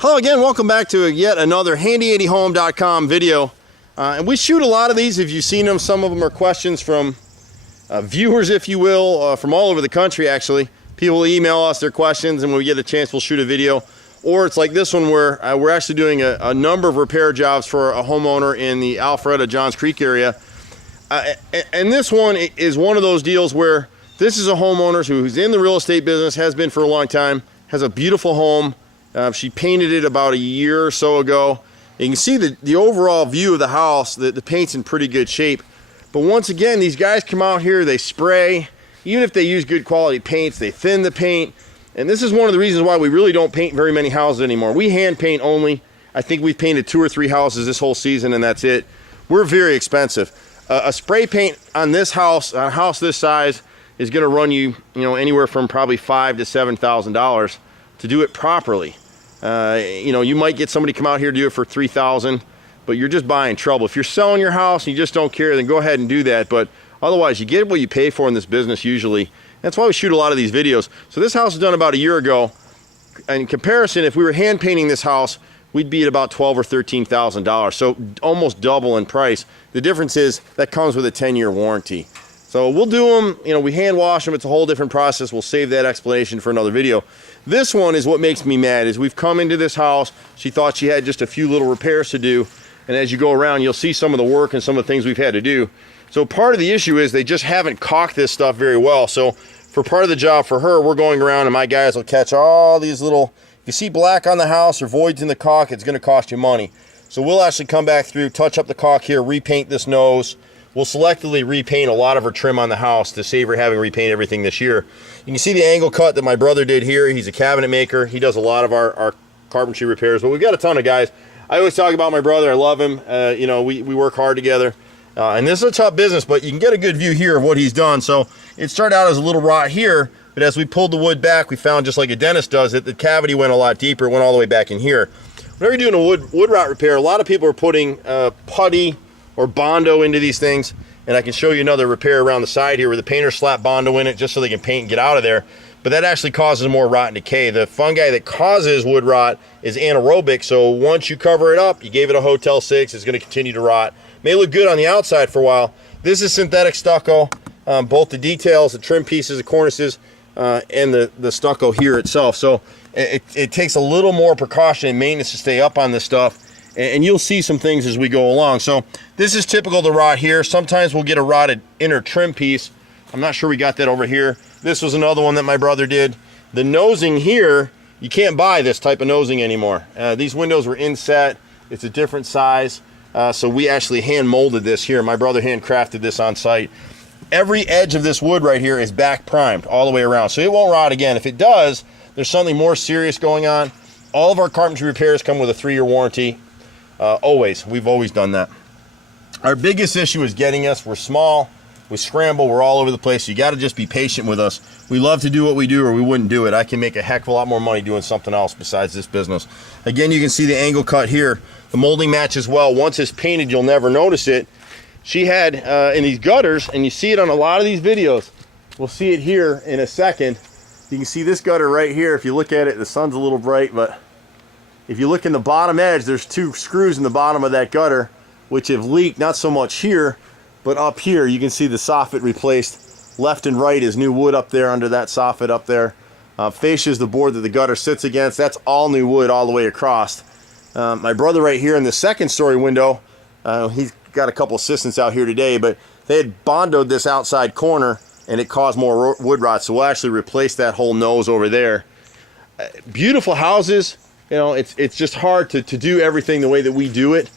Hello again, welcome back to yet another handy80home.com video. And we shoot a lot of these. If you've seen them, some of them are questions from viewers, if you will, from all over the country actually. People email us their questions, and when we get a chance we'll shoot a video. Or it's like this one where we're actually doing a number of repair jobs for a homeowner in the Alpharetta, Johns Creek area. And this one is one of those deals where this is a homeowner who's in the real estate business, has been for a long time, has a beautiful home. She painted it about a year or so ago. You can see the overall view of the house, the paint's in pretty good shape. But once again, these guys come out here, they spray. Even if they use good quality paints, they thin the paint. And this is one of the reasons why we really don't paint very many houses anymore. We hand paint only. I think we've painted 2 or 3 houses this whole season, and that's it. We're very expensive. A spray paint on this house, on a house this size, is going to run you, anywhere from probably $5,000 to $7,000 to do it properly. You might get somebody come out here to do it for $3,000, but you're just buying trouble. If you're selling your house and you just don't care, then go ahead and do that. But otherwise, you get what you pay for in this business usually. That's why we shoot a lot of these videos. So this house was done about a year ago. In comparison, if we were hand painting this house, we'd be at about $12,000 or $13,000. So almost double in price. The difference is that comes with a 10-year warranty. So we'll do them, we hand wash them. It's a whole different process. We'll save that explanation for another video. This one is what makes me mad, is we've come into this house. She thought she had just a few little repairs to do. And as you go around, you'll see some of the work and some of the things we've had to do. So part of the issue is they just haven't caulked this stuff very well. So for part of the job for her, we're going around and my guys will catch all these little, if you see black on the house or voids in the caulk, it's gonna cost you money. So we'll actually come back through, touch up the caulk here, repaint this nose. We'll selectively repaint a lot of her trim on the house to save her having repaint everything this year. You can see the angle cut that my brother did here. He's a cabinet maker. He does a lot of our carpentry repairs, but we've got a ton of guys. I always talk about my brother. I love him. We work hard together. And this is a tough business, but you can get a good view here of what he's done. So it started out as a little rot here, but as we pulled the wood back, we found, just like a dentist does it, the cavity went a lot deeper. It went all the way back in here. Whenever you're doing a wood rot repair, a lot of people are putting putty or Bondo into these things. And I can show you another repair around the side here where the painters slap Bondo in it just so they can paint and get out of there. But that actually causes more rot and decay. The fungi that causes wood rot is anaerobic, so once you cover it up, you gave it a Hotel 6, it's going to continue to rot. May look good on the outside for a while. This is synthetic stucco, both the details, the trim pieces, the cornices, and the stucco here itself. So it takes a little more precaution and maintenance to stay up on this stuff. And you'll see some things as we go along. So this is typical of the rot here. Sometimes we'll get a rotted inner trim piece. I'm not sure we got that over here. This was another one that my brother did. The nosing here, you can't buy this type of nosing anymore. These windows were inset. It's a different size. So we actually hand molded this here. My brother handcrafted this on site. Every edge of this wood right here is back primed all the way around. So it won't rot again. If it does, there's something more serious going on. All of our carpentry repairs come with a 3-year warranty. We've always done that. Our biggest issue is getting us. We're small, we scramble, we're all over the place. You got to just be patient with us. We love to do what we do, or we wouldn't do it. I can make a heck of a lot more money doing something else besides this business. Again, you can see the angle cut here. The molding matches well. Once it's painted, you'll never notice it. She had in these gutters, and you see it on a lot of these videos. We'll see it here in a second. You can see this gutter right here. If you look at it, the sun's a little bright, but if you look in the bottom edge, there's 2 screws in the bottom of that gutter, which have leaked, not so much here, but up here. You can see the soffit replaced. Left and right is new wood up there under that soffit up there. Fascia is the board that the gutter sits against. That's all new wood all the way across. My brother right here in the 2nd story window, he's got a couple assistants out here today, but they had Bondoed this outside corner and it caused more wood rot. So we'll actually replace that whole nose over there. Beautiful houses. It's just hard to do everything the way that we do it.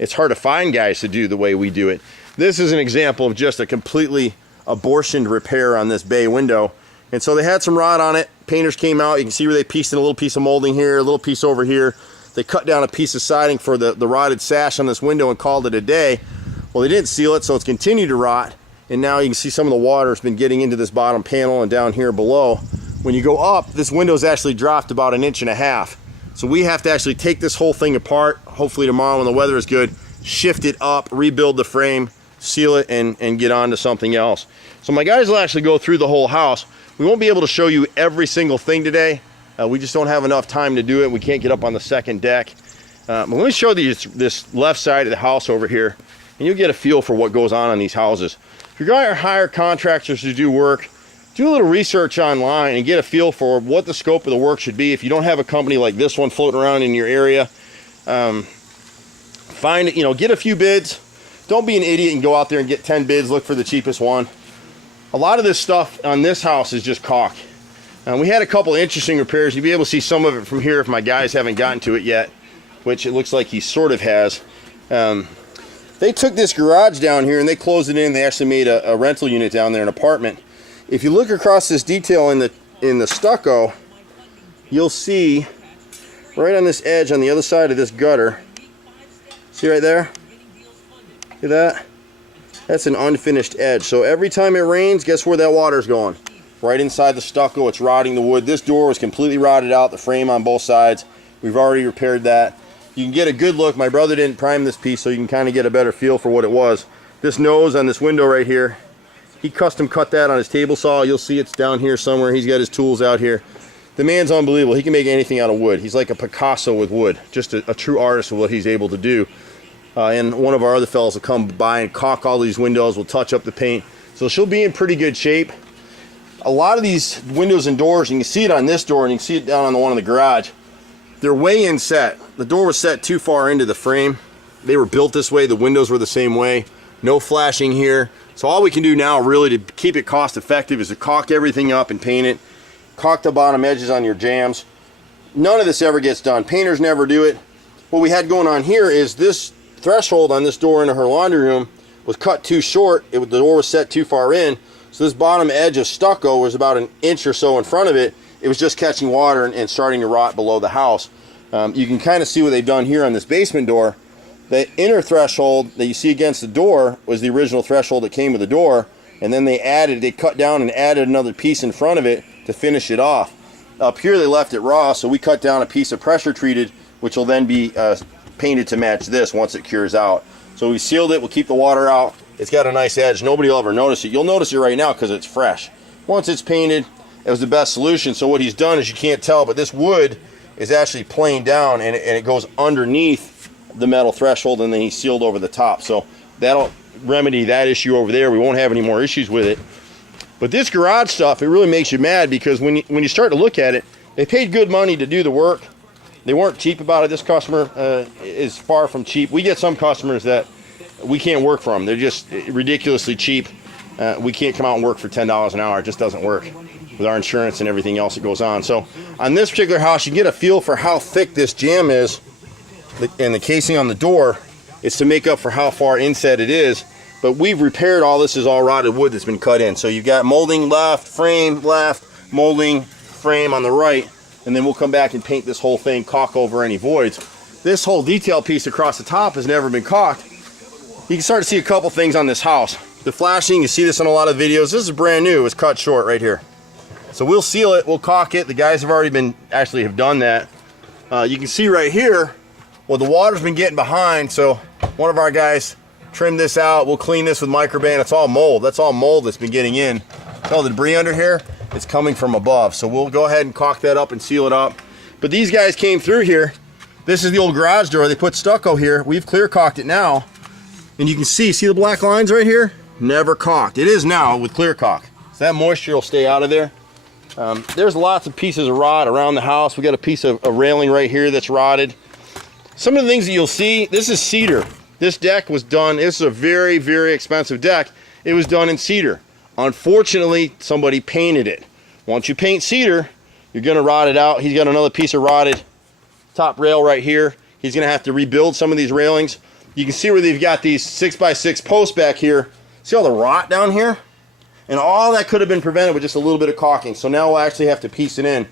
It's hard to find guys to do the way we do it. This is an example of just a completely abortioned repair on this bay window. And so they had some rot on it. Painters came out. You can see where they pieced in a little piece of molding here, a little piece over here. They cut down a piece of siding for the rotted sash on this window and called it a day. Well, they didn't seal it, so it's continued to rot. And now you can see some of the water has been getting into this bottom panel and down here below. When you go up, this window's actually dropped about 1.5 inches. So we have to actually take this whole thing apart, hopefully tomorrow when the weather is good, shift it up, rebuild the frame, seal it, and get on to something else. So my guys will actually go through the whole house. We won't be able to show you every single thing today. We just don't have enough time to do it. We can't get up on the second deck. But let me show you this left side of the house over here, and you'll get a feel for what goes on these houses. If you're going to hire contractors to do work, do a little research online and get a feel for what the scope of the work should be. If you don't have a company like this one floating around in your area, find, get a few bids. Don't be an idiot and go out there and get 10 bids, look for the cheapest one. A lot of this stuff on this house is just caulk. We had a couple interesting repairs. You'll be able to see some of it from here if my guys haven't gotten to it yet, which it looks like he sort of has. They took this garage down here and they closed it in. They actually made a rental unit down there, an apartment. If you look across this detail in the stucco, you'll see right on this edge on the other side of this gutter, see right there? See that? That's an unfinished edge. So every time it rains, guess where that water's going? Right inside the stucco. It's rotting the wood. This door was completely rotted out, the frame on both sides. We've already repaired that. You can get a good look. My brother didn't prime this piece, so you can kind of get a better feel for what it was. This nose on this window right here, he custom cut that on his table saw. You'll see it's down here somewhere. He's got his tools out here. The man's unbelievable. He can make anything out of wood. He's like a Picasso with wood. Just a true artist with what he's able to do. And one of our other fellows will come by and caulk all these windows. We'll touch up the paint. So she'll be in pretty good shape. A lot of these windows and doors, you can see it on this door and you can see it down on the one in the garage. They're way inset. The door was set too far into the frame. They were built this way. The windows were the same way. No flashing here. So all we can do now really to keep it cost effective is to caulk everything up and paint it. Caulk the bottom edges on your jambs. None of this ever gets done. Painters never do it. What we had going on here is this threshold on this door into her laundry room was cut too short. The door was set too far in. So this bottom edge of stucco was about an inch or so in front of it. It was just catching water and starting to rot below the house. You can kind of see what they've done here on this basement door. The inner threshold that you see against the door was the original threshold that came with the door, and then they cut down and added another piece in front of it to finish it off. Up here they left it raw, so we cut down a piece of pressure treated, which will then be painted to match this once it cures out. So we sealed it. We'll keep the water out. It's got a nice edge. Nobody will ever notice it. You'll notice it right now because it's fresh. Once it's painted, it was the best solution. So what he's done is, you can't tell, but this wood is actually planed down and it goes underneath the metal threshold, and then he sealed over the top. So that'll remedy that issue over there. We won't have any more issues with it. But this garage stuff, it really makes you mad because when you start to look at it, they paid good money to do the work. They weren't cheap about it. This customer is far from cheap. We get some customers that we can't work for them. They're just ridiculously cheap. We can't come out and work for $10 an hour. It just doesn't work with our insurance and everything else that goes on. So on this particular house, you get a feel for how thick this jamb is, and the casing on the door is to make up for how far inset it is. But we've repaired all this. Is all rotted wood that's been cut in. So you've got molding left, frame left, molding, frame on the right, and then we'll come back and paint this whole thing, caulk over any voids. This whole detail piece across the top has never been caulked. You can start to see a couple things on this house. The flashing, you see this in a lot of videos. This is brand new. It was cut short right here. So we'll seal it, we'll caulk it. The guys have already have done that. You can see right here, well, the water's been getting behind, so one of our guys trimmed this out. We'll clean this with microban. It's all mold. That's all mold that's been getting in. All the debris under here, it's coming from above. So we'll go ahead and caulk that up and seal it up. But these guys came through here. This is the old garage door. They put stucco here. We've clear caulked it now. And you can see the black lines right here? Never caulked. It is now with clear caulk. So that moisture will stay out of there. There's lots of pieces of rot around the house. We got a piece of a railing right here that's rotted. Some of the things that you'll see, this is cedar. This deck was done, this is a very, very expensive deck. It was done in cedar. Unfortunately, somebody painted it. Once you paint cedar, you're gonna rot it out. He's got another piece of rotted top rail right here. He's gonna have to rebuild some of these railings. You can see where they've got these 6x6 posts back here. See all the rot down here? And all that could have been prevented with just a little bit of caulking. So now we'll actually have to piece it in.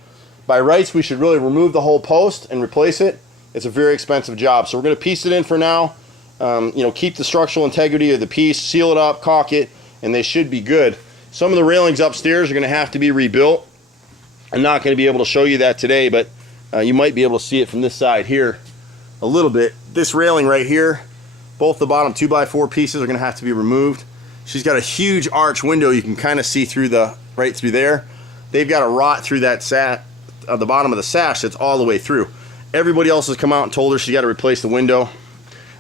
By rights, we should really remove the whole post and replace it. It's a very expensive job. So we're gonna piece it in for now. Keep the structural integrity of the piece, seal it up, caulk it, and they should be good. Some of the railings upstairs are gonna have to be rebuilt. I'm not gonna be able to show you that today, but you might be able to see it from this side here a little bit. This railing right here, both the bottom 2x4 pieces are gonna have to be removed. She's got a huge arch window. You can kind of see through right through there. They've got to rot through that the bottom of the sash that's all the way through. Everybody else has come out and told her she got to replace the window.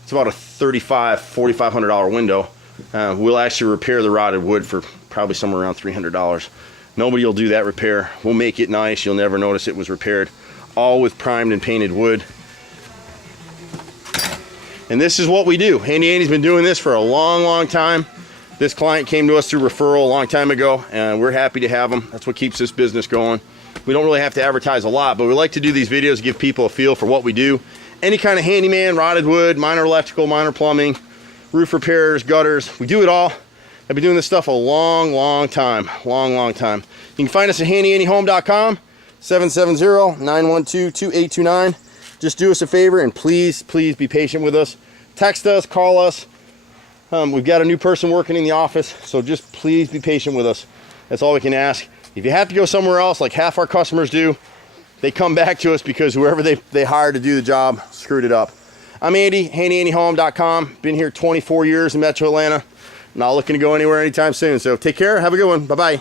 It's about a $4,500 window. We'll actually repair the rotted wood for probably somewhere around $300. Nobody will do that repair. We'll make it nice. You'll never notice it was repaired. All with primed and painted wood. And this is what we do. Handy Andy's been doing this for a long, long time. This client came to us through referral a long time ago, and we're happy to have them. That's what keeps this business going. We don't really have to advertise a lot, but we like to do these videos to give people a feel for what we do. Any kind of handyman, rotted wood, minor electrical, minor plumbing, roof repairs, gutters. We do it all. I've been doing this stuff a long, long time. Long, long time. You can find us at handyandyhome.com, 770-912-2829. Just do us a favor and please, please be patient with us. Text us, call us. We've got a new person working in the office, so just please be patient with us. That's all we can ask. If you have to go somewhere else, like half our customers do, they come back to us because whoever they hired to do the job screwed it up. I'm Andy, handyandyhome.com. Been here 24 years in Metro Atlanta. Not looking to go anywhere anytime soon. So take care. Have a good one. Bye-bye.